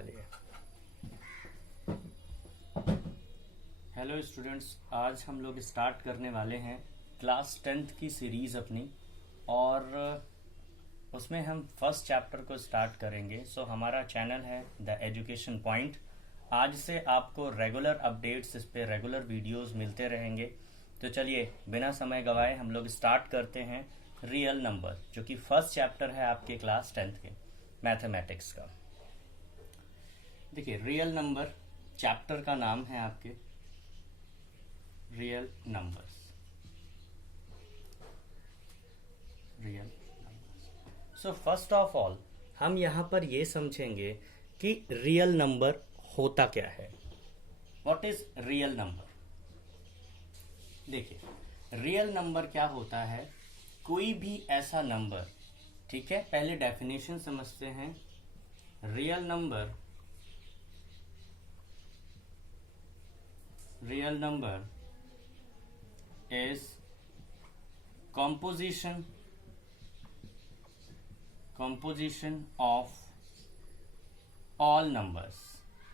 चलिए। Hello students, आज हम लोग स्टार्ट करने वाले हैं क्लास 10th की सीरीज़ अपनी, और उसमें हम फर्स्ट चैप्टर को स्टार्ट करेंगे। सो हमारा चैनल है द एजुकेशन पॉइंट। आज से आपको रेगुलर अपडेट्स, इस पे रेगुलर वीडियोस मिलते रहेंगे। तो चलिए बिना समय गवाए हम लोग स्टार्ट करते हैं रियल नंबर, जो कि फर्स्ट चैप्टर है आपके क्लास 10th के मैथमेटिक्स का। देखिए, रियल नंबर चैप्टर का नाम है आपके real numbers. Real numbers. So first of all हम यहाँ पर ये समझेंगे कि रियल नंबर होता क्या है। What is real number? देखिए, रियल नंबर क्या होता है? कोई भी ऐसा नंबर, ठीक है, पहले डेफिनेशन समझते हैं। Real number is composition of all numbers।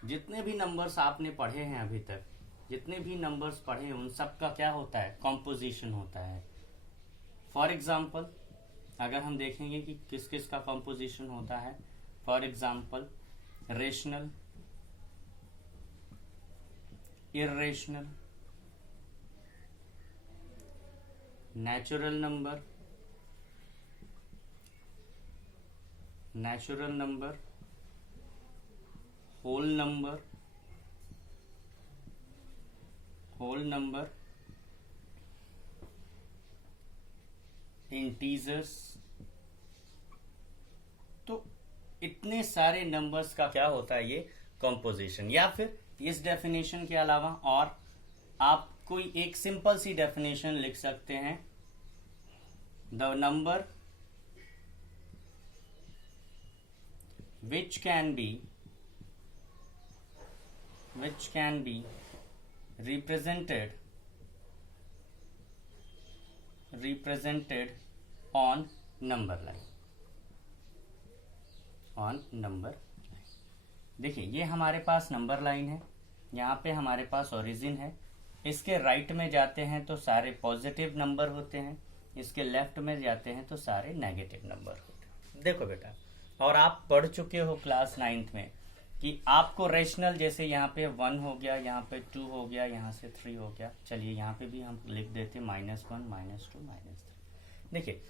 जितने भी नंबर्स आपने पढ़े हैं अभी तक, जितने भी नंबर्स पढ़े हैं, उन सब का क्या होता है? कॉम्पोजिशन होता है। फॉर एग्जाम्पल अगर हम देखेंगे कि किस किस का कॉम्पोजिशन होता है, for example rational, irrational, natural number, whole number, integers. तो इतने सारे नंबर्स का क्या होता है? ये कॉम्पोजिशन। या फिर इस डेफिनेशन के अलावा और आप कोई एक सिंपल सी डेफिनेशन लिख सकते हैं, the number which can be represented on number line। देखिए, ये हमारे पास नंबर लाइन है, यहाँ पे हमारे पास ओरिजिन है। इसके राइट में जाते हैं तो सारे पॉजिटिव नंबर होते हैं, इसके लेफ्ट में जाते हैं तो सारे नेगेटिव नंबर होते हैं। देखो बेटा, और आप पढ़ चुके हो क्लास 9th में कि आपको रेशनल, जैसे यहाँ पे 1 हो गया, यहाँ पे 2 हो गया, यहाँ से 3 हो गया। चलिए यहाँ पे भी हम लिख देते -1, -2, -3। देखिए,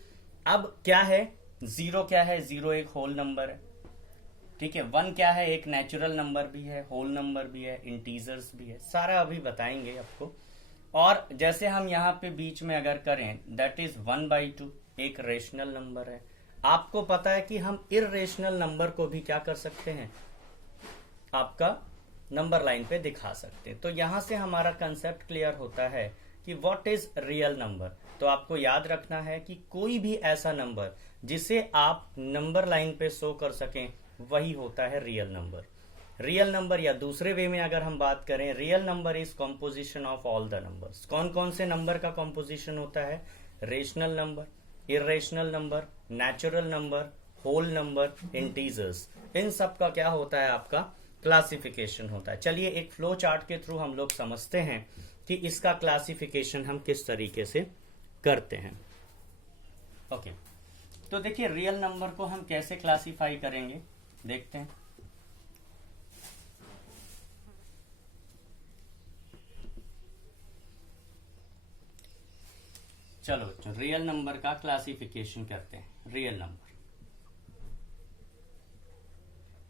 अब क्या है? 0 क्या है? 0 एक होल नंबर है, ठीक है। 1 क्या है? एक नेचुरल नंबर भी है, होल नंबर भी है, इंटीजर्स भी है। सारा अभी बताएंगे आपको। और जैसे हम यहाँ पे बीच में अगर करें, दैट इज 1/2, एक रेशनल नंबर है। आपको पता है कि हम इर्रेशनल नंबर को भी क्या कर सकते हैं? आपका नंबर लाइन पे दिखा सकते हैं। तो यहां से हमारा कंसेप्ट क्लियर होता है कि व्हाट इज रियल नंबर। तो आपको याद रखना है कि कोई भी ऐसा नंबर जिसे आप नंबर लाइन पे शो कर सकें, वही होता है रियल नंबर। रियल नंबर, या दूसरे वे में अगर हम बात करें, real number is composition of all the numbers. कौन कौन से नंबर का कॉम्पोजिशन होता है? Rational number, irrational number, natural number, whole number, integers. इन सब का क्या होता है? आपका क्लासिफिकेशन होता है। चलिए एक फ्लो चार्ट के थ्रू हम लोग समझते हैं कि इसका क्लासिफिकेशन हम किस तरीके से करते हैं। ओके, तो देखिए, रियल नंबर को हम कैसे क्लासिफाई करेंगे, देखते हैं। चलो रियल नंबर का क्लासिफिकेशन करते हैं। रियल नंबर,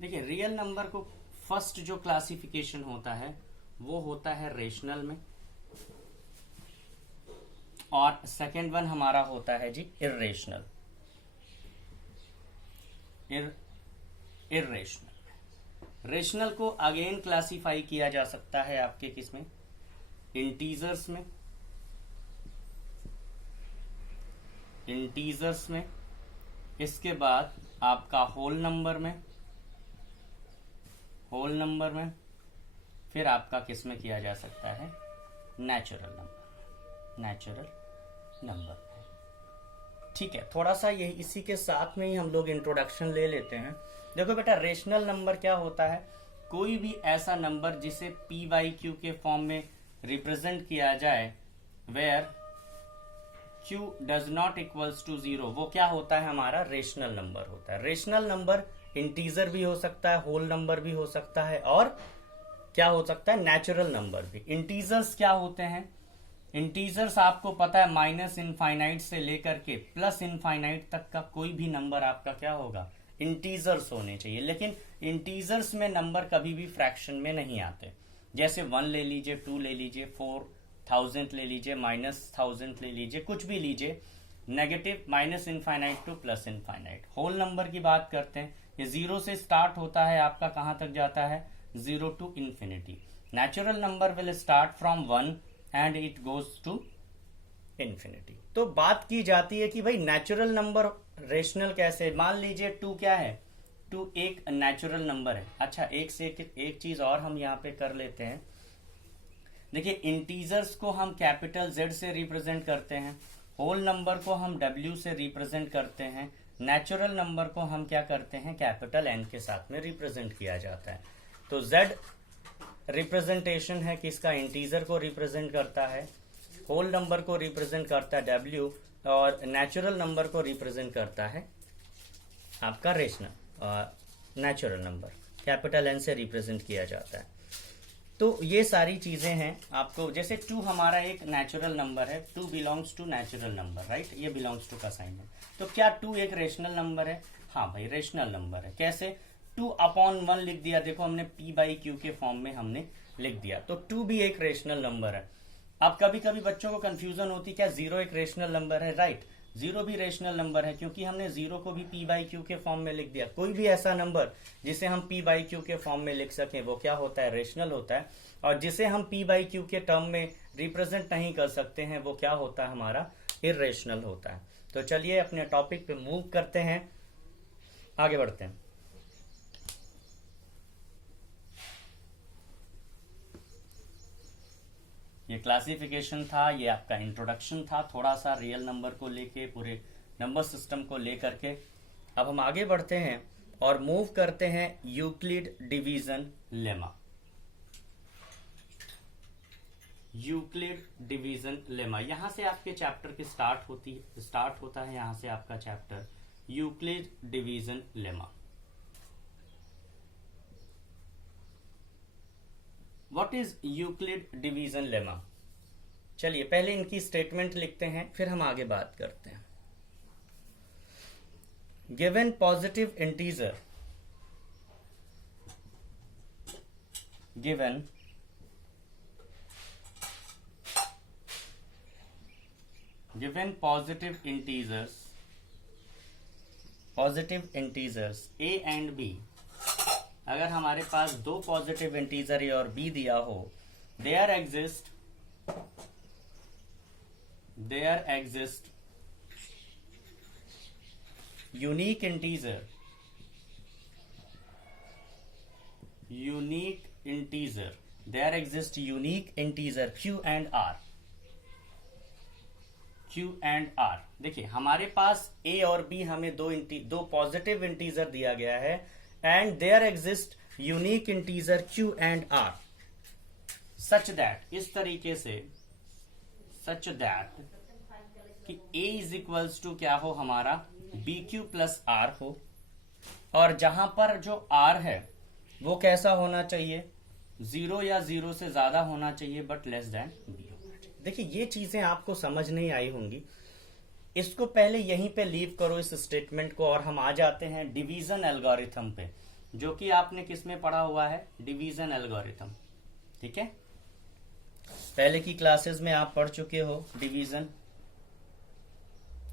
देखिए, रियल नंबर को फर्स्ट जो क्लासिफिकेशन होता है वो होता है रेशनल में, और सेकेंड वन हमारा होता है जी इर्रेशनल। इर्रेशनल, रेशनल को अगेन क्लासिफाई किया जा सकता है आपके किसमें? इंटीजर्स में। इसके बाद आपका होल नंबर में, फिर आपका किस में किया जा सकता है? Natural number. ठीक है, थोड़ा सा ये इसी के साथ में ही हम लोग इंट्रोडक्शन ले लेते हैं देखो बेटा, रेशनल नंबर क्या होता है? कोई भी ऐसा नंबर जिसे पी बाई क्यू के फॉर्म में रिप्रेजेंट किया जाए where q does not equals to 0, वो क्या होता है? हमारा रेशनल नंबर होता है। रेशनल नंबर इंटीजर भी हो सकता है, होल नंबर भी हो सकता है, और क्या हो सकता है? नेचुरल नंबर भी। इंटीजर्स क्या होते हैं? इंटीजर्स आपको पता है माइनस इनफाइनाइट से लेकर के प्लस इनफाइनाइट तक का कोई भी नंबर आपका क्या होगा? इंटीजर्स होने चाहिए। लेकिन इंटीजर्स में नंबर कभी भी फ्रैक्शन में नहीं आते। जैसे 1 ले लीजिए, 2 ले लीजिए, 4000 ले लीजिए, -1000 ले लीजिए, कुछ भी लीजिए, negative minus infinite to plus infinite. Whole number की बात करते हैं, ये 0 से स्टार्ट होता है, आपका कहां तक जाता है? 0 to infinity. Natural number will start from 1 and it goes to infinity. तो बात की जाती है कि भाई नेचुरल नंबर रेशनल कैसे? मान लीजिए 2 क्या है? 2 एक नेचुरल नंबर है। अच्छा, एक से एक चीज और हम यहाँ पे कर लेते हैं। देखिए, इंटीजर्स को हम कैपिटल Z से रिप्रेजेंट करते हैं, होल नंबर को हम W से रिप्रेजेंट करते हैं, नेचुरल नंबर को हम क्या करते हैं? कैपिटल N के साथ में रिप्रेजेंट किया जाता है। तो Z रिप्रेजेंटेशन है किसका? इंटीजर को रिप्रेजेंट करता है, होल नंबर को रिप्रेजेंट करता है W, और नेचुरल नंबर को रिप्रेजेंट करता है आपका rational natural number, capital N से रिप्रेजेंट किया जाता है। तो ये सारी चीजें हैं आपको। जैसे 2 हमारा एक नेचुरल नंबर है, 2 belongs to natural number, right? ये बिलोंग्स टू का साइन है। तो क्या 2 एक रेशनल नंबर है? हाँ भाई, रेशनल नंबर है। कैसे? 2/1 लिख दिया, देखो हमने p बाई क्यू के फॉर्म में हमने लिख दिया, तो 2 भी एक रेशनल नंबर है। अब कभी कभी बच्चों को कंफ्यूजन होती है, क्या 0 एक रेशनल नंबर है? राइट, 0 भी रेशनल नंबर है, क्योंकि हमने 0 को भी p बाई क्यू के फॉर्म में लिख दिया। कोई भी ऐसा नंबर जिसे हम p बाई क्यू के फॉर्म में लिख सकें, वो क्या होता है? रेशनल होता है। और जिसे हम p बाई क्यू के टर्म में रिप्रेजेंट नहीं कर सकते हैं, वो क्या होता है? हमारा इरेशनल होता है। तो चलिए अपने टॉपिक पे मूव करते हैं, आगे बढ़ते हैं। ये क्लासिफिकेशन था, ये आपका इंट्रोडक्शन था, थोड़ा सा रियल नंबर को लेके, पूरे नंबर सिस्टम को लेकर के। अब हम आगे बढ़ते हैं और मूव करते हैं Euclid division lemma. Euclid division lemma, यहां से आपके चैप्टर की स्टार्ट होता है, यहां से आपका chapter Euclid division lemma. What is Euclid division lemma? चलिए पहले इनकी स्टेटमेंट लिखते हैं, फिर हम आगे बात करते हैं। Given positive integer, given positive integers a and b, अगर हमारे पास 2 पॉजिटिव इंटीजर ए और बी दिया हो, there exist unique integer there exist unique integer Q and R। देखिए हमारे पास A और B, हमें दो पॉजिटिव इंटीजर दिया गया है, and there exist unique integer Q and R such that, इस तरीके से, सच दैट कि A इज इक्वल्स टू क्या हो? हमारा BQ प्लस R हो, और जहां पर जो R है वो कैसा होना चाहिए? 0 या 0 से ज्यादा होना चाहिए, बट लेस देन B। देखिए ये चीजें आपको समझ नहीं आई होंगी, इसको पहले यहीं पे लीव करो इस स्टेटमेंट को, और हम आ जाते हैं डिवीजन एल्गोरिथम पे, जो कि आपने किस में पढ़ा हुआ है? Division algorithm. ठीक है, पहले की क्लासेस में आप पढ़ चुके हो डिवीजन,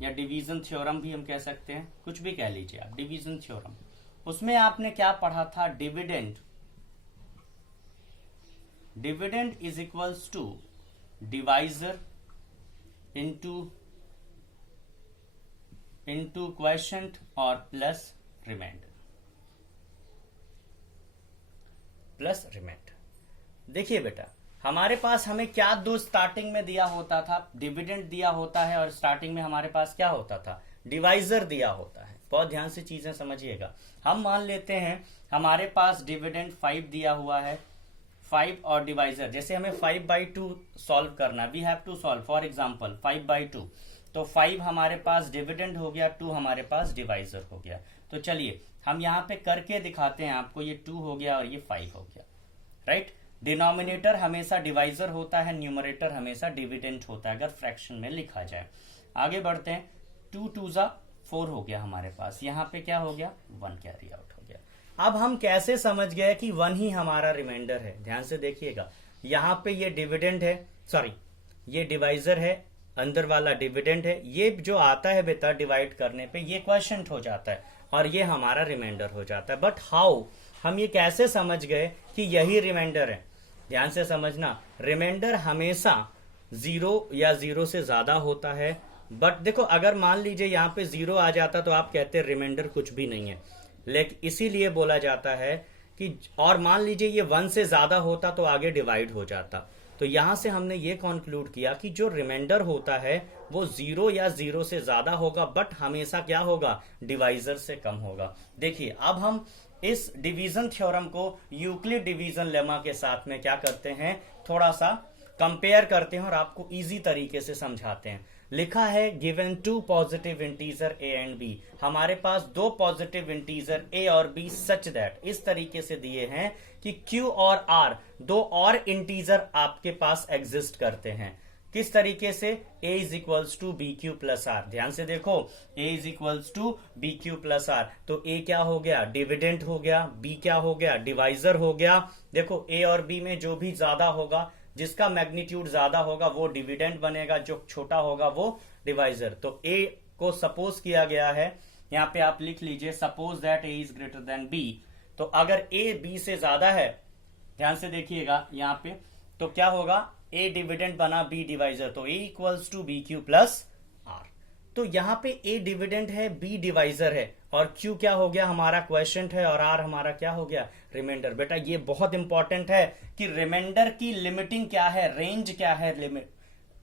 या डिवीजन थ्योरम भी हम कह सकते हैं, कुछ भी कह लीजिए आप, डिवीजन थ्योरम। उसमें आपने क्या पढ़ा था? Dividend is equals to divisor into quotient और प्लस रिमाइंडर। देखिए बेटा, हमारे पास हमें क्या दो स्टार्टिंग में दिया होता था? डिविडेंड दिया होता है, और स्टार्टिंग में हमारे पास क्या होता था? डिवाइजर दिया होता है। बहुत ध्यान से चीजें समझिएगा। हम मान लेते हैं हमारे पास डिविडेंड 5 दिया हुआ है, 5 और डिवाइजर, जैसे हमें 5/2 सॉल्व करना, we have to solve for example 5/2, तो 5 हमारे पास डिविडेंड हो गया, 2 हमारे पास डिवाइजर हो गया। तो चलिए हम यहाँ पे करके दिखाते हैं आपको, ये 2 हो गया और ये 5 हो गया, राइट। डिनोमिनेटर हमेशा डिवाइजर होता है, न्यूमरेटर हमेशा डिविडेंड होता है अगर फ्रैक्शन में लिखा जाए। आगे बढ़ते हैं, 2 2 4 हो गया हमारे पास, यहाँ पे क्या हो गया 1 कैरी आउट हो गया। अब हम कैसे समझ गए कि 1 ही हमारा रिमाइंडर है, ध्यान से देखिएगा। यहाँ पे ये डिविडेंड है, सॉरी ये डिवाइजर है, अंदर वाला डिविडेंड है, ये जो आता है बेटा डिवाइड करने पे ये क्वोशिएंट हो जाता है और ये हमारा रिमाइंडर हो जाता है। बट हाउ, हम ये कैसे समझ गए कि यही रिमाइंडर है? ध्यान से समझना, रिमाइंडर हमेशा 0 या 0 से ज्यादा होता है। बट देखो अगर मान लीजिए यहाँ पे 0 आ जाता तो आप कहते हैं रिमाइंडर कुछ भी नहीं है, लेकिन इसीलिए बोला जाता है कि, और मान लीजिए ये 1 से ज्यादा होता तो आगे डिवाइड हो जाता। तो यहां से हमने ये कंक्लूड किया कि जो रिमाइंडर होता है वो 0 या 0 से ज्यादा होगा, बट हमेशा क्या होगा, डिवाइजर से कम होगा। देखिए अब हम इस डिवीजन थ्योरम को यूक्लिड डिवीजन लेमा के साथ में क्या करते हैं, थोड़ा सा कंपेयर करते हैं और आपको इजी तरीके से समझाते हैं। लिखा है given 2 positive integer a and b, हमारे पास 2 पॉजिटिव इंटीजर a और b सच दैट, इस तरीके से दिए हैं कि q और r 2 और इंटीजर आपके पास एग्जिस्ट करते हैं। किस तरीके से, a is equals to B Q plus R. ध्यान से देखो, a is equals to B Q plus R, तो a क्या हो गया, डिविडेंड हो गया, b क्या हो गया, डिवाइजर हो गया। देखो a और b में जो भी ज्यादा होगा, जिसका मैग्नीट्यूड ज्यादा होगा वो डिविडेंड बनेगा, जो छोटा होगा वो डिवाइजर। तो a को सपोज किया गया है, यहाँ पे आप लिख लीजिए suppose that a is greater than b। तो अगर a b से ज्यादा है, ध्यान से देखिएगा यहाँ पे, तो क्या होगा, a डिविडेंड बना b डिवाइजर, तो a equals to B Q plus R. तो यहाँ पे a डिविडेंड है, b डिवाइजर है और q क्या हो गया, हमारा क्वोशिएंट है और r हमारा क्या हो गया, रिमाइंडर। बेटा ये बहुत इंपॉर्टेंट है कि रिमाइंडर की लिमिटिंग क्या है, रेंज क्या है लिमिट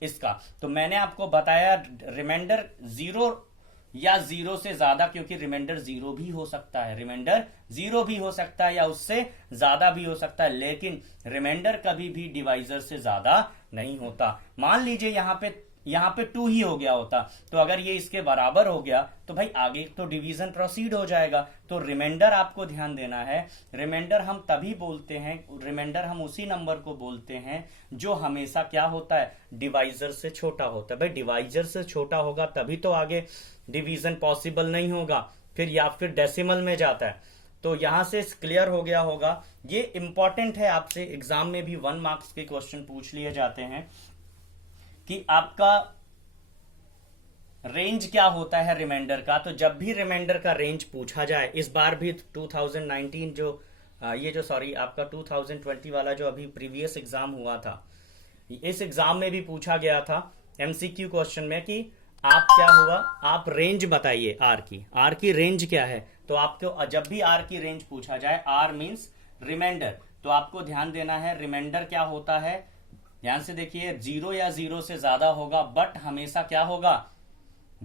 इसका। तो मैंने आपको बताया रिमाइंडर 0 या 0 से ज्यादा, क्योंकि रिमाइंडर 0 भी हो सकता है, रिमाइंडर 0 भी हो सकता है या उससे ज्यादा भी हो सकता है, लेकिन रिमाइंडर कभी भी डिवाइजर से ज्यादा नहीं होता। मान लीजिए यहाँ पे 2 ही हो गया होता, तो अगर ये इसके बराबर हो गया तो भाई आगे तो डिवीजन प्रोसीड हो जाएगा। तो रिमाइंडर आपको ध्यान देना है, रिमाइंडर हम तभी बोलते हैं, रिमाइंडर हम उसी नंबर को बोलते हैं जो हमेशा क्या होता है, डिवाइजर से छोटा होता है। भाई डिवाइजर से छोटा होगा तभी तो आगे डिवीजन पॉसिबल नहीं होगा, फिर या फिर डेसिमल में जाता है। तो यहां से क्लियर हो गया होगा, ये इंपॉर्टेंट है, आपसे एग्जाम में भी 1 मार्क्स के क्वेश्चन पूछ लिए जाते हैं कि आपका रेंज क्या होता है रिमाइंडर का। तो जब भी रिमाइंडर का रेंज पूछा जाए, इस बार भी 2019 जो आपका 2020 वाला जो अभी प्रीवियस एग्जाम हुआ था, इस एग्जाम में भी पूछा गया था एमसीक्यू क्वेश्चन में कि आप क्या हुआ, आप रेंज बताइए आर की रेंज क्या है। तो आपको जब भी आर की रेंज पूछा जाए, आर मींस रिमाइंडर, तो आपको ध्यान देना है रिमाइंडर क्या होता है। ध्यान से देखिए, 0 या 0 से ज्यादा होगा, बट हमेशा क्या होगा,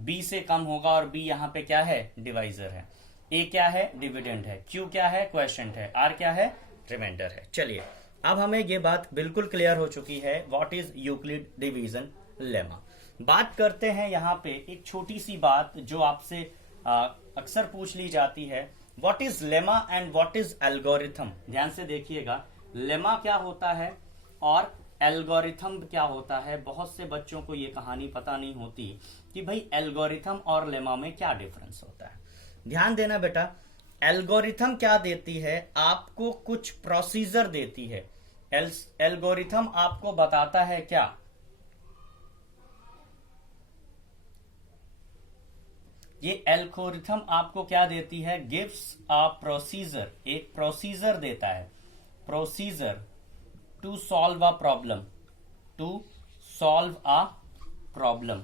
b से कम होगा, और b यहाँ पे क्या है, डिवाइजर है। a क्या है, डिविडेंड है, q क्या है, क्वोशिएंट है, r क्या है, रिमाइंडर है। चलिए अब हमें ये बात बिल्कुल क्लियर हो चुकी है, what is Euclid division lemma. बात करते हैं यहाँ पे एक छोटी सी बात जो आपसे अक्सर पूछ ली जाती है, what is lemma and what is algorithm. ध्यान से देखिएगा, लेमा क्या होता है और एल्गोरिथम क्या होता है। बहुत से बच्चों को ये कहानी पता नहीं होती कि भाई एल्गोरिथम और लेमा में क्या डिफरेंस होता है। ध्यान देना बेटा, एल्गोरिथम क्या देती है, आपको कुछ प्रोसीजर देती है। एल्गोरिथम आपको बताता है क्या, ये एल्गोरिथम आपको क्या देती है, गिव्स अ प्रोसीजर, एक प्रोसीजर देता है, procedure to solve a problem, to solve a problem.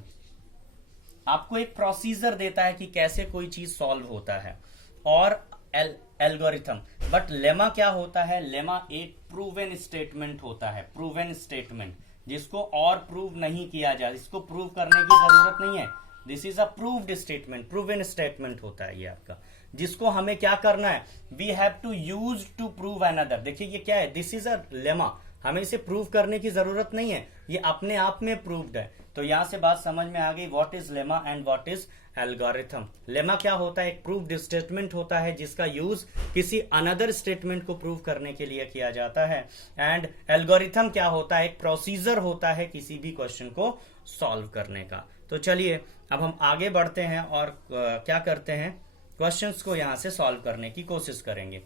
आपको एक प्रोसीजर देता है कि कैसे कोई चीज सॉल्व होता है, और एल्गोरिथम। बट लेमा क्या होता है, लेमा एक प्रूवन स्टेटमेंट होता है, प्रूवन स्टेटमेंट जिसको और प्रूव नहीं किया जाए, इसको प्रूव करने की जरूरत नहीं है, this is a proved statement, proven statement होता है ये आपका, जिसको हमें क्या करना है, we have to use to prove another. देखिए ये क्या है, दिस इज अ लेमा, हमें इसे प्रूव करने की जरूरत नहीं है, ये अपने आप में प्रूव्ड है। तो यहां से बात समझ में आ गई, what is lemma and what is algorithm. Lemma क्या होता है, एक प्रूव्ड स्टेटमेंट होता है जिसका यूज किसी अनदर स्टेटमेंट को प्रूव करने के लिए किया जाता है। एंड एल्गोरिथम क्या होता है, एक प्रोसीजर होता है किसी भी क्वेश्चन को सॉल्व करने का। तो चलिए अब हम आगे बढ़ते हैं और क्या करते हैं, क्वेश्चंस को यहां से सॉल्व करने की कोशिश करेंगे।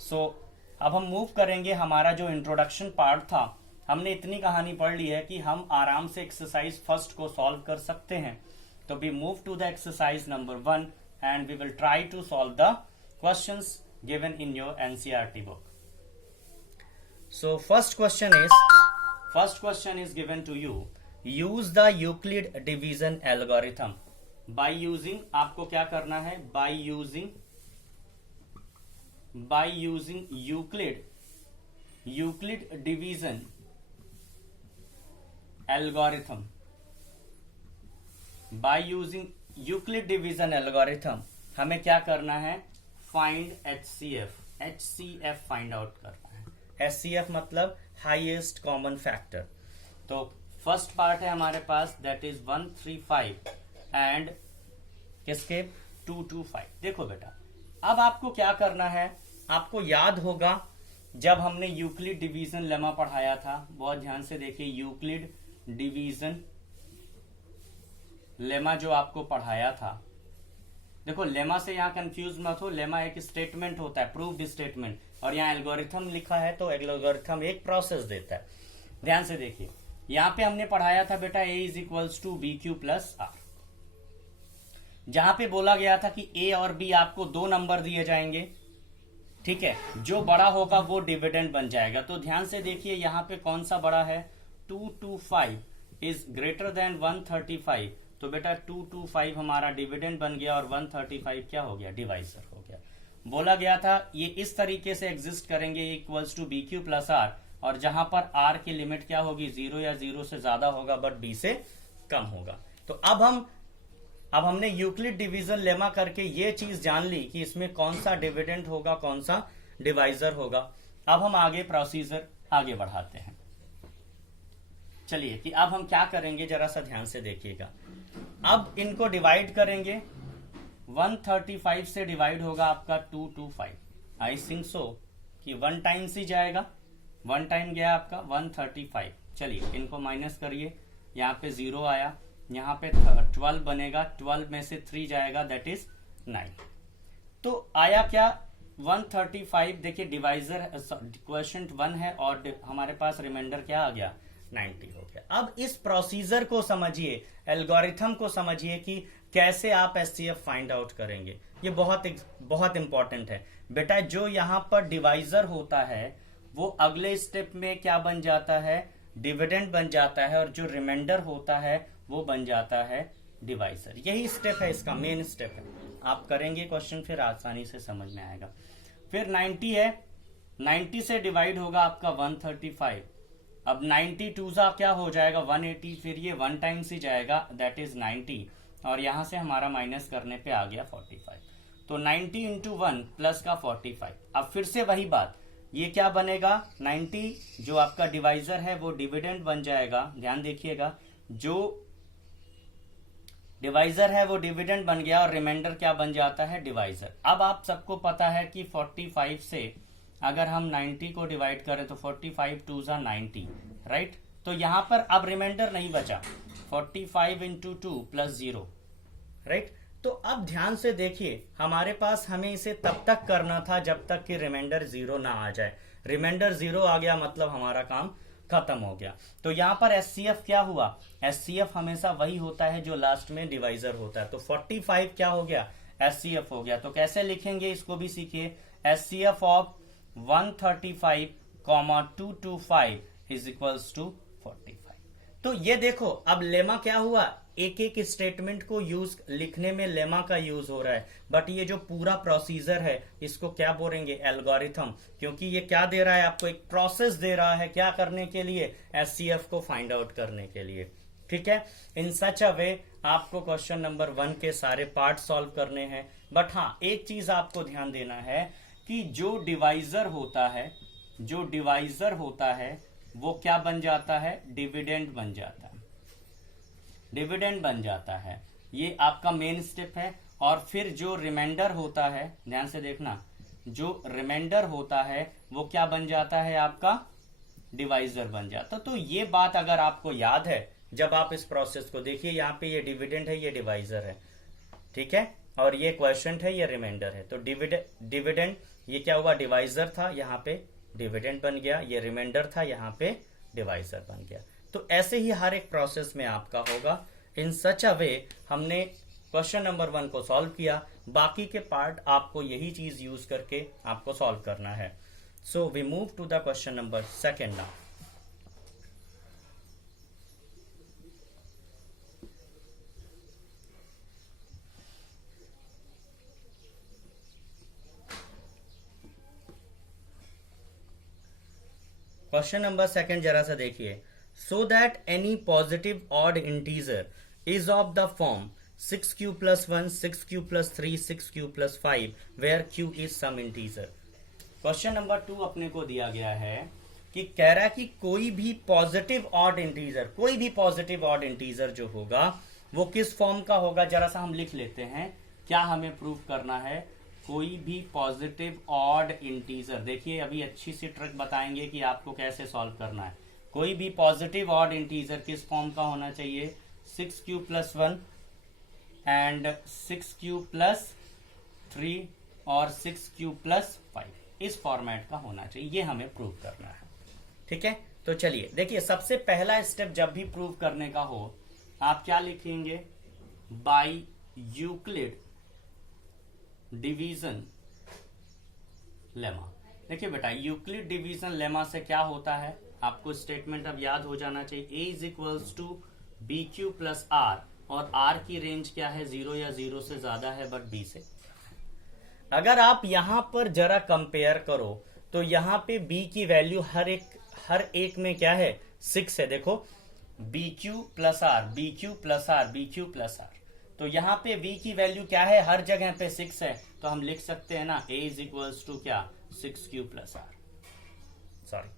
सो अब हम मूव करेंगे, हमारा जो इंट्रोडक्शन पार्ट था, हमने इतनी कहानी पढ़ ली है कि हम आराम से एक्सरसाइज फर्स्ट को सॉल्व कर सकते हैं। तो we move to the exercise number 1 and we will try to solve the questions given in your NCERT book. So first question is given to you, use the Euclid division algorithm. By using, आपको क्या करना है, by using Euclid division algorithm. By using Euclid division algorithm हमें क्या करना है, find HCF find out करना है। HCF मतलब हाईएस्ट कॉमन फैक्टर। तो फर्स्ट पार्ट है हमारे पास, दैट इज 135 एंड किसके 225। देखो बेटा, अब आपको क्या करना है, आपको याद होगा जब हमने यूक्लिड डिवीजन लेमा पढ़ाया था, बहुत ध्यान से देखिए, यूक्लिड डिवीजन लेमा जो आपको पढ़ाया था, देखो लेमा से यहां कंफ्यूज मत हो, लेमा एक स्टेटमेंट होता है, प्रूव्ड स्टेटमेंट, और यहां एल्गोरिथम लिखा है तो एल्गोरिथम एक प्रोसेस देता है। ध्यान से देखिए, यहां पे हमने पढ़ाया था बेटा A is equals to BQ plus R, जहां पे बोला गया था कि A और B आपको 2 नंबर दिए जाएंगे, ठीक है, जो बड़ा होगा वो डिविडेंड बन जाएगा। तो ध्यान से देखिए यहाँ पे कौन सा बड़ा है, 225 इज ग्रेटर देन 135, तो बेटा 225 हमारा डिविडेंड बन गया और 135 क्या हो गया, डिवाइजर हो गया। बोला गया था ये इस तरीके से एग्जिस्ट करेंगे, equals to BQ plus R, और जहां पर R की लिमिट क्या होगी, 0 या 0 से ज्यादा होगा बट B से कम होगा। तो अब हमने यूक्लिड डिवीजन लेमा करके ये चीज जान ली कि इसमें कौन सा डिविडेंड होगा, कौन सा डिवाइजर होगा। अब हम आगे प्रोसीजर आगे बढ़ाते हैं। चलिए कि अब हम क्या करेंगे, जरा सा ध्यान से देखिएगा। अब इनको डिवाइड करेंगे, 135 से डिवाइड होगा आपका 225। आई थिंक सो कि 1 टाइम्स ही जाएगा, 1 टाइम गया आपका 135। चलिए इनको माइनस करिए, यहाँ पे 0 आया, यहाँ पे 12 बनेगा, 12 में से 3 जाएगा, दैट इज 9। तो आया क्या, 135। देखिए डिवाइजर क्वोशिएंट 1 है और हमारे पास रिमाइंडर क्या आ गया, 90 हो गया। अब इस प्रोसीजर को समझिए, एल्गोरिथम को समझिए कि कैसे आप HCF फाइंड आउट करेंगे। ये बहुत इंपॉर्टेंट है बेटा। जो यहाँ पर डिवाइजर होता है वो अगले स्टेप में क्या बन जाता है, डिविडेंड बन जाता है, और जो रिमाइंडर होता है वो बन जाता है डिवाइजर। यही स्टेप है, इसका मेन स्टेप है। आप करेंगे क्वेश्चन फिर आसानी से समझ में आएगा। फिर 90 है, 90 से डिवाइड होगा आपका 135। अब 92 सा क्या हो जाएगा, 180, फिर ये 1 टाइम्स ही जाएगा, दैट इज 90, और यहां से हमारा माइनस करने पे आ गया 45। तो 90 इंटू 1 प्लस का 45। अब फिर से वही बात, ये क्या बनेगा, 90 जो आपका डिवाइजर है वो डिविडेंड बन जाएगा। ध्यान देखिएगा, जो डिवाइजर है वो डिविडेंड बन गया और रिमाइंडर क्या बन जाता है, डिवाइजर। अब आप सबको पता है कि 45 से अगर हम 90 को डिवाइड करें तो 45 2 ज़ा 90, राइट। तो यहां पर अब रिमाइंडर नहीं बचा, 45 इंटू 2 प्लस 0, राइट। तो अब ध्यान से देखिए, हमारे पास हमें इसे तब तक करना था जब तक कि रिमाइंडर 0 ना आ जाए। रिमाइंडर 0 आ गया मतलब हमारा काम खत्म हो गया। तो यहां पर HCF क्या हुआ, HCF हमेशा वही होता है जो लास्ट में डिवाइजर होता है। तो 45 क्या हो गया, HCF हो गया। तो कैसे लिखेंगे इसको भी सीखिए, HCF of 135, 225 is equals to 45। तो ये देखो, अब लेमा क्या हुआ, एक एक स्टेटमेंट को यूज लिखने में लेमा का यूज हो रहा है, बट ये जो पूरा प्रोसीजर है इसको क्या बोलेंगे, एल्गोरिथम, क्योंकि ये क्या दे रहा है आपको, एक प्रोसेस दे रहा है क्या करने के लिए, HCF को फाइंड आउट करने के लिए। ठीक है। इन सच अ वे आपको क्वेश्चन नंबर 1 के सारे पार्ट सॉल्व करने हैं। बट हाँ, एक चीज आपको ध्यान देना है कि जो डिवाइजर होता है वो क्या बन जाता है, डिविडेंड बन जाता है, डिविडेंड बन जाता है। ये आपका मेन स्टेप है। और फिर जो रिमाइंडर होता है, ध्यान से देखना, जो रिमाइंडर होता है वो क्या बन जाता है, आपका डिवाइजर बन जाता। तो ये बात अगर आपको याद है, जब आप इस प्रोसेस को देखिए, यहाँ पे ये डिविडेंड है, ये डिवाइजर है, ठीक है, और ये क्वेश्चन है, ये रिमाइंडर है। तो डिविडेंड ये क्या हुआ, डिवाइजर था, यहाँ पे डिविडेंड बन गया, ये रिमाइंडर था, यहाँ पे डिवाइजर बन गया। तो ऐसे ही हर एक प्रोसेस में आपका होगा। इन सच अ वे हमने क्वेश्चन नंबर 1 को सॉल्व किया, बाकी के पार्ट आपको यही चीज यूज करके आपको सॉल्व करना है। So we move to the question number 2 now. Question number 2 जरा सा देखिए। So that any positive odd integer is of the form 6q plus 1, 6q plus 3, 6q plus 5, where q is some integer। Question number 2 अपने को दिया गया है कि कह रहा है कि कोई भी पॉजिटिव ऑड इंटीजर, कोई भी पॉजिटिव ऑड इंटीजर जो होगा वो किस फॉर्म का होगा, जरा सा हम लिख लेते हैं। क्या हमें प्रूव करना है, कोई भी पॉजिटिव ऑड इंटीजर। देखिए अभी अच्छी सी ट्रिक बताएंगे कि आपको कैसे सॉल्व करना है। कोई भी पॉजिटिव ऑड इंटीजर किस फॉर्म का होना चाहिए, 6q plus 1 and 6q plus 3 और 6q plus 5, इस फॉर्मेट का होना चाहिए। ये हमें प्रूव करना है, ठीक है। तो चलिए देखिए, सबसे पहला स्टेप जब भी प्रूव करने का हो, आप क्या लिखेंगे, बाय यूक्लिड डिवीजन लेमा। देखिए बेटा, यूक्लिड डिवीजन लेमा से क्या होता है, आपको स्टेटमेंट अब याद हो जाना चाहिए। a is equals to B Q plus R, और r की रेंज क्या है, 0 या 0 से ज्यादा है बट b से। अगर आप यहां पर जरा कंपेयर करो तो यहां पे b की वैल्यू हर एक में क्या है, 6 है। देखो B Q plus R, B Q plus R, B Q plus R. तो यहाँ पे v की वैल्यू क्या है, हर जगह पे 6 है। तो हम लिख सकते हैं ना, a इज इक्वल्स टू क्या, 6q plus R. Sorry,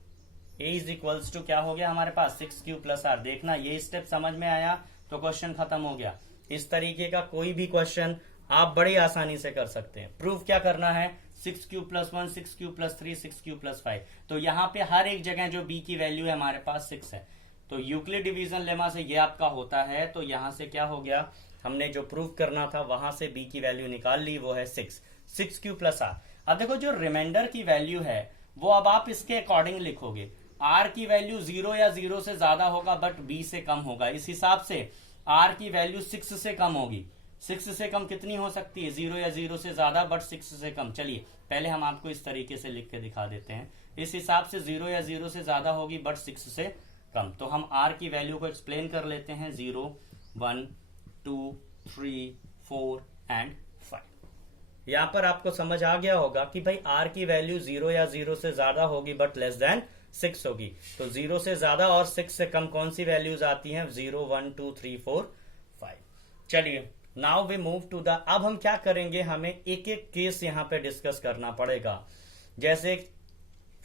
a is equals to क्या हो गया हमारे पास, 6q प्लस आर। देखना ये स्टेप समझ में आया तो क्वेश्चन खत्म हो गया। इस तरीके का कोई भी क्वेश्चन आप बड़ी आसानी से कर सकते हैं। प्रूफ क्या करना है, 6q plus 1, 6q plus 3, 6q plus 5। तो यहाँ पे हर एक जगह जो b की वैल्यू है हमारे पास 6 है। तो यूक्लिड डिवीजन लेमा से ये आपका होता है। तो यहाँ से क्या हो गया, हमने जो प्रूफ करना था वहां से b की वैल्यू निकाल ली, वो है 6q plus r। अब देखो जो रिमाइंडर की वैल्यू है वो अब आप इसके अकॉर्डिंग लिखोगे। r की वैल्यू 0 या 0 से ज्यादा होगा बट b से कम होगा। इस हिसाब से r की वैल्यू 6 से कम होगी। 6 से कम कितनी हो सकती है, 0 या 0 से ज्यादा बट 6 से कम। चलिए पहले हम आपको इस तरीके से लिख के दिखा देते हैं। इस हिसाब से 0 या 0 से ज्यादा होगी बट 6 से कम। तो हम r की वैल्यू को एक्सप्लेन कर लेते हैं, 0, 1, 2, 3, 4 एंड 5। यहां पर आपको समझ आ गया होगा कि भाई r की वैल्यू 0 या 0 से ज्यादा होगी बट लेस देन 6 होगी। तो 0 से ज्यादा और 6 से कम कौन सी वैल्यूज आती हैं, 0, 1, 2, 3, 4, 5। चलिए now we move to the, अब हम क्या करेंगे, हमें एक एक केस यहाँ पे डिस्कस करना पड़ेगा। जैसे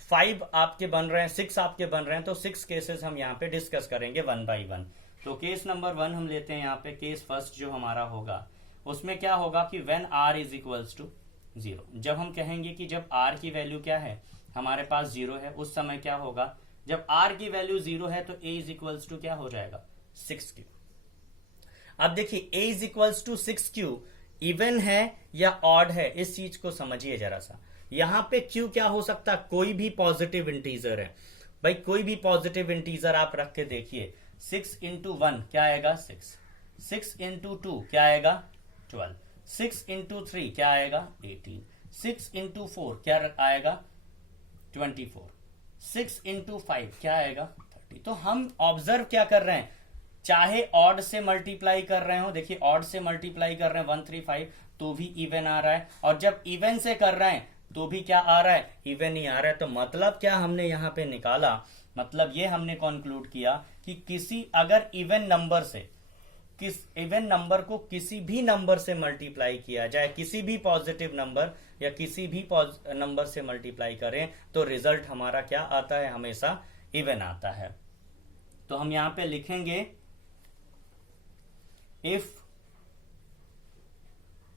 5 आपके बन रहे हैं, 6 आपके बन रहे हैं, तो 6 केसेस हम यहाँ पे डिस्कस करेंगे 1 by 1। तो केस नंबर 1 हम लेते हैं यहाँ पे। केस फर्स्ट जो हमारा होगा उसमें क्या होगा कि when r is equals to 0। जब हम कहेंगे कि जब r की वैल्यू क्या है, हमारे पास 0 है, उस समय क्या होगा, जब r की वैल्यू 0 है तो a इज इक्वल्स टू क्या हो जाएगा, 6q। अब देखिए a is equals to 6q even है या ऑड है, इस चीज को समझिए जरा सा। यहां पे q क्या हो सकता है, कोई भी पॉजिटिव इंटीजर है। भाई कोई भी पॉजिटिव इंटीजर आप रख के देखिए। 6 इंटू 1 क्या आएगा, 6। 6 इंटू 2 क्या आएगा, 12। 6 इंटू 3 क्या आएगा, 18। 6 इंटू 4 क्या आएगा, 24। 6 इंटू 5 क्या आएगा, 30। तो हम ऑब्जर्व क्या कर रहे हैं, चाहे ऑड से मल्टीप्लाई कर रहे हो, देखिए ऑड से मल्टीप्लाई कर रहे हैं 1, 3, 5 तो भी इवन आ रहा है, और जब इवन से कर रहे हैं तो भी क्या आ रहा है, इवन ही आ रहा है। तो मतलब क्या हमने यहाँ पे निकाला मतलब ये हमने कंक्लूड किया कि किसी अगर इवन नंबर से इवन नंबर को किसी भी नंबर से मल्टीप्लाई किया जाए, किसी भी पॉजिटिव नंबर या किसी भी नंबर से मल्टीप्लाई करें तो रिजल्ट हमारा क्या आता है, हमेशा इवन आता है। तो हम यहां पे लिखेंगे if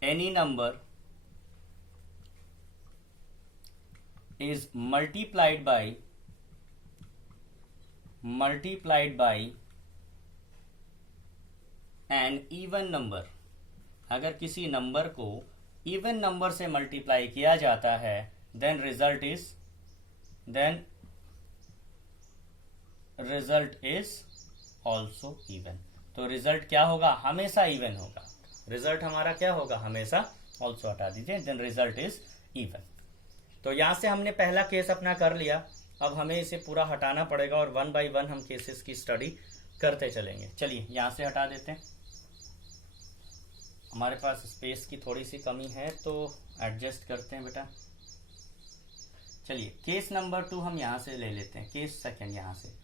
any number is multiplied by an even number, अगर किसी नंबर को इवन नंबर से मल्टीप्लाई किया जाता है then result is also even. तो रिजल्ट क्या होगा, हमेशा इवन होगा। रिजल्ट हमारा क्या होगा, हमेशा, ऑल्सो हटा दीजिए, देन रिजल्ट इज इवन। तो यहां से हमने पहला केस अपना कर लिया, अब हमें इसे पूरा हटाना पड़ेगा और वन बाय वन हम केसेस की स्टडी करते चलेंगे। चलिए यहां से हटा देते हैं, हमारे पास स्पेस की थोड़ी सी कमी है तो एडजस्ट करते हैं बेटा। चलिए केस नंबर 2 हम यहां से ले लेते हैं, केस सेकंड यहां से।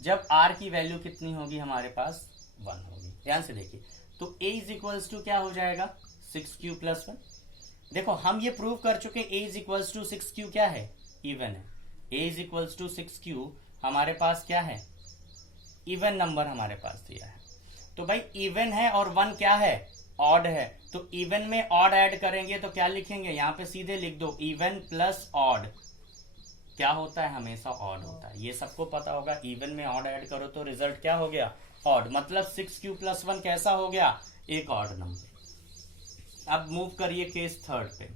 जब r की वैल्यू कितनी होगी, हमारे पास 1 होगी। ध्यान से देखिए, तो a इज इक्वल्स टू क्या हो जाएगा, 6q प्लस 1। देखो हम ये प्रूव कर चुके, a is equals to 6q क्या है, इवन है। a is equals to 6q हमारे पास क्या है, इवन नंबर हमारे पास दिया है। तो भाई इवन है और 1 क्या है, ऑड है। तो इवन में ऑड ऐड करेंगे तो क्या लिखेंगे, यहां पे सीधे लिख दो इवन प्लस ऑड क्या होता है, हमेशा ऑड होता है। ये सबको पता होगा, इवन में ऑड ऐड करो तो रिजल्ट क्या हो गया, ऑड। मतलब 6q प्लस 1 कैसा हो गया, एक ऑड नंबर। अब मूव करिए केस थर्ड पे,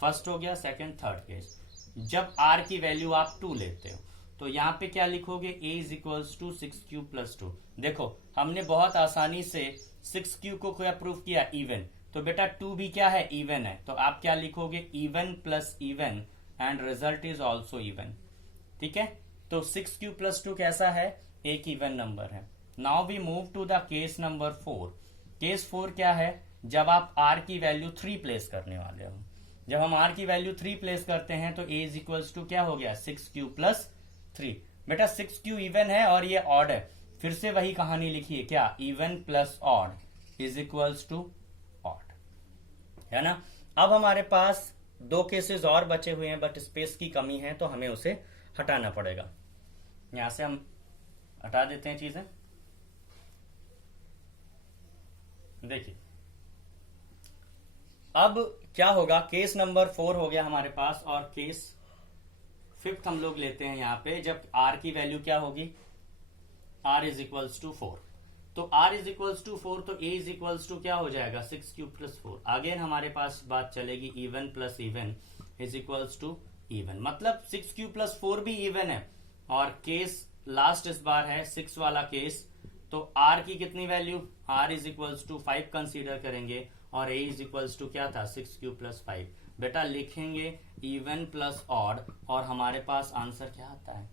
फर्स्ट हो गया, सेकंड, थर्ड केस। जब r की वैल्यू आप 2 लेते हो तो यहाँ पे क्या लिखोगे, a is equals to 6q plus 2। देखो हमने बहुत आसानी से 6q को क्या प्रूव किया, इवन। तो बेटा 2 भी क्या है, इवन है। तो आप क्या लिखोगे, even plus even and result is also even. ठीक है, तो 6q प्लस 2 कैसा है, एक इवन नंबर है। Now we move to the case number 4। Case 4 क्या है, जब आप r की वैल्यू 3 प्लेस करने वाले हो। जब हम r की वैल्यू 3 प्लेस करते हैं तो a इज इक्वल्स टू क्या हो गया, 6q प्लस 3। बेटा 6q इवन है और ये ऑड है, फिर से वही कहानी लिखिए, क्या, even plus odd is equals to odd, है ना। अब हमारे पास 2 केसेस और बचे हुए हैं, बट स्पेस की कमी है तो हमें उसे हटाना पड़ेगा। यहां से हम हटा देते हैं चीजें। देखिए अब क्या होगा, केस नंबर 4 हो गया हमारे पास, और केस 5th हम लोग लेते हैं यहाँ पे। जब r की वैल्यू क्या होगी, r इज इक्वल्स टू 4। तो r इज इक्वल्स टू 4 तो a इज इक्वल्स टू क्या हो जाएगा, 6q प्लस 4। अगेन हमारे पास बात चलेगी, even plus even is equals to even. मतलब 6q प्लस 4 भी इवन है। और केस लास्ट इस बार है 6 वाला केस, तो r की कितनी value, r is equals to 5 consider करेंगे और a इज इक्वल्स टू क्या था, 6q प्लस 5। बेटा लिखेंगे इवन प्लस ऑड और हमारे पास आंसर क्या आता है,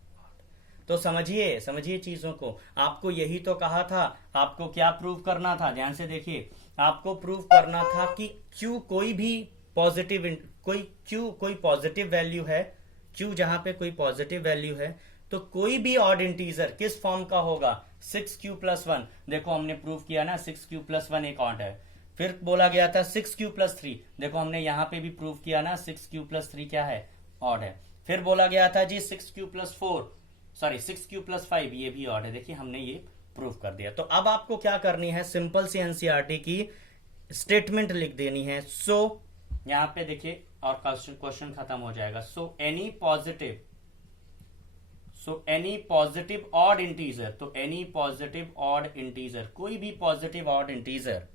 तो समझिए चीजों को। आपको यही तो कहा था, आपको क्या प्रूव करना था, ध्यान से देखिए। आपको प्रूव करना था कि क्यू कोई भी पॉजिटिव, कोई पॉजिटिव वैल्यू है, क्यू जहां पे कोई पॉजिटिव वैल्यू है तो कोई भी ऑड इंटीजर किस फॉर्म का होगा, 6q प्लस 1। देखो हमने प्रूव किया ना, 6q प्लस 1 एक ऑड है। फिर बोला गया था 6q प्लस 3, देखो हमने यहां पे भी प्रूव किया ना, 6q प्लस 3 क्या है, ऑड है। फिर बोला गया था जी 6q प्लस 6q प्लस 5 ये भी ऑड है। देखिए हमने ये प्रूव कर दिया। तो अब आपको क्या करनी है, सिंपल सी एनसीईआरटी की स्टेटमेंट लिख देनी है। सो यहां पे देखिए और क्वेश्चन खत्म हो जाएगा। So any positive odd integer, तो एनी पॉजिटिव ऑड इंटीजर, कोई भी पॉजिटिव ऑड इंटीजर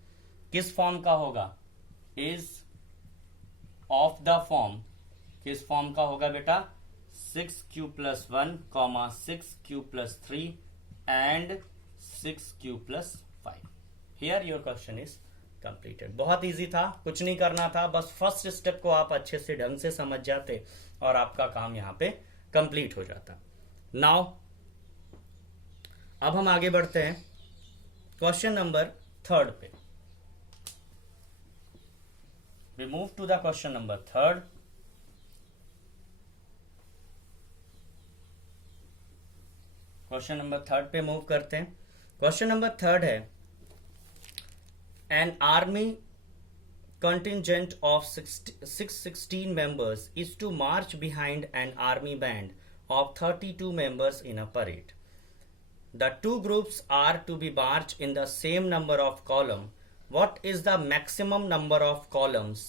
किस फॉर्म का होगा, इज ऑफ द फॉर्म, किस फॉर्म का होगा बेटा, 6q plus 1, 6q plus 3 and 6q plus 5। Here your question is completed. बहुत इजी था, कुछ नहीं करना था, बस फर्स्ट स्टेप को आप अच्छे से ढंग से समझ जाते और आपका काम यहां पे कंप्लीट हो जाता। नाउ अब हम आगे बढ़ते हैं क्वेश्चन नंबर 3 पे। We move to the question number 3. Question number 3 पे मूव करते हैं। क्वेश्चन नंबर 3 है, an army contingent of 616 members is to march behind an army band of 32 members in a parade. The two groups are to be marched in the same number of columns. What is the maximum number of columns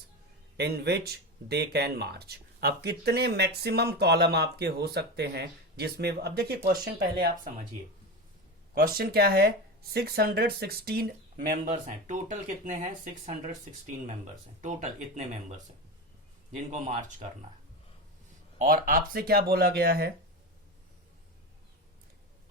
in which they can march? अब कितने maximum column आपके हो सकते हैं जिसमें, अब देखिए question पहले आप समझिए। क्वेश्चन क्या है, 616 मेंबर्स हैं टोटल। कितने हैं? 616 मेंबर्स हैं टोटल। इतने मेंबर्स हैं जिनको मार्च करना है। और आपसे क्या बोला गया है,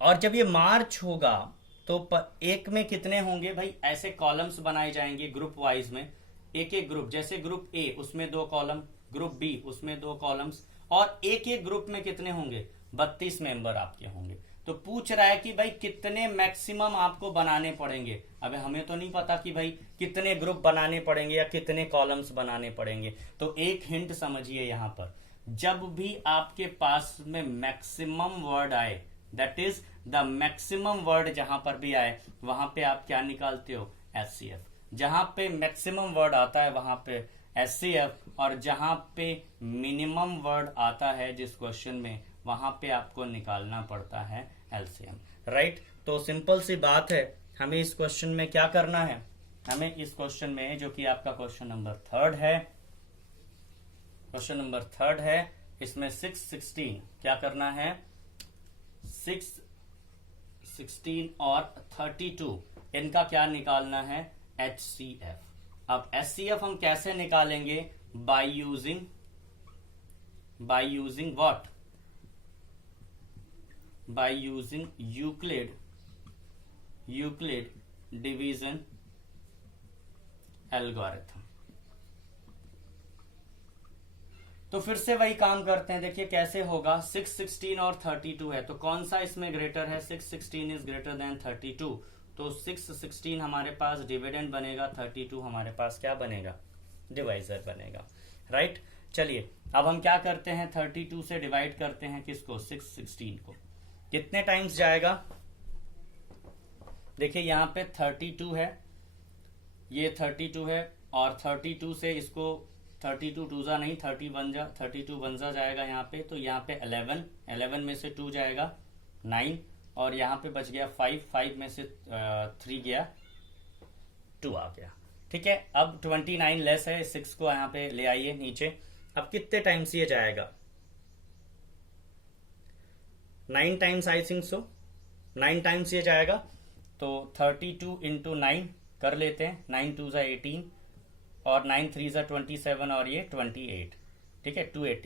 और जब ये मार्च होगा तो एक में कितने होंगे भाई? ऐसे कॉलम्स बनाए जाएंगे ग्रुप वाइज में, एक एक ग्रुप। जैसे ग्रुप ए उसमें 2 कॉलम, ग्रुप बी उसमें 2 कॉलम्स, और एक एक ग्रुप में कितने होंगे? 32 मेंबर आपके होंगे। तो पूछ रहा है कि भाई कितने मैक्सिमम आपको बनाने पड़ेंगे। अब हमें तो नहीं पता कि भाई कितने ग्रुप बनाने पड़ेंगे या कितने कॉलम्स बनाने पड़ेंगे। तो एक हिंट समझिए यहां पर, जब भी आपके पास में मैक्सिमम वर्ड आए, that is the maximum word जहां पर भी आए, वहां पे आप क्या निकालते हो? एचसीएफ। जहां पे मैक्सिमम वर्ड आता है वहां पे एचसीएफ, और जहां पे मिनिमम वर्ड आता है जिस क्वेश्चन में, वहां पे आपको निकालना पड़ता है एलसीएम, राइट। तो सिंपल सी बात है, हमें इस क्वेश्चन में क्या करना है, हमें इस क्वेश्चन में जो कि आपका क्वेश्चन नंबर 3 है, क्वेश्चन नंबर 3 है, इसमें 616 क्या करना है? 616 और 32 इनका क्या निकालना है? एचसीएफ। अब एचसीएफ हम कैसे निकालेंगे? By using what? by using Euclid division algorithm। तो फिर से वही काम करते हैं, देखिए कैसे होगा। 616 और 32 है, तो कौन सा इसमें ग्रेटर है? 616 इज ग्रेटर देन 32, तो 616 हमारे पास डिविडेंड बनेगा, 32 हमारे पास क्या बनेगा? डिवाइजर बनेगा, राइट। चलिए अब हम क्या करते हैं, 32 से डिवाइड करते हैं किसको? 616 को। कितने टाइम्स जाएगा? देखिए यहां पे 32 है, ये 32 है, और 32 से इसको 32 टूजा नहीं 32 वंजा जाएगा यहाँ पे। तो यहाँ पे 11 में से 2 जाएगा 9, और यहाँ पे बच गया 5 में से 3 गया 2 आ गया, ठीक है। अब 29 लेस है, 6 को यहाँ पे ले आइए नीचे। अब कितने टाइम्स ये जाएगा? 9 times, I think so 9 times ये जाएगा। तो 32 इंटू 9 कर लेते हैं, 9 2 18, और 9 3 27, और ये 28, ठीक है, 280।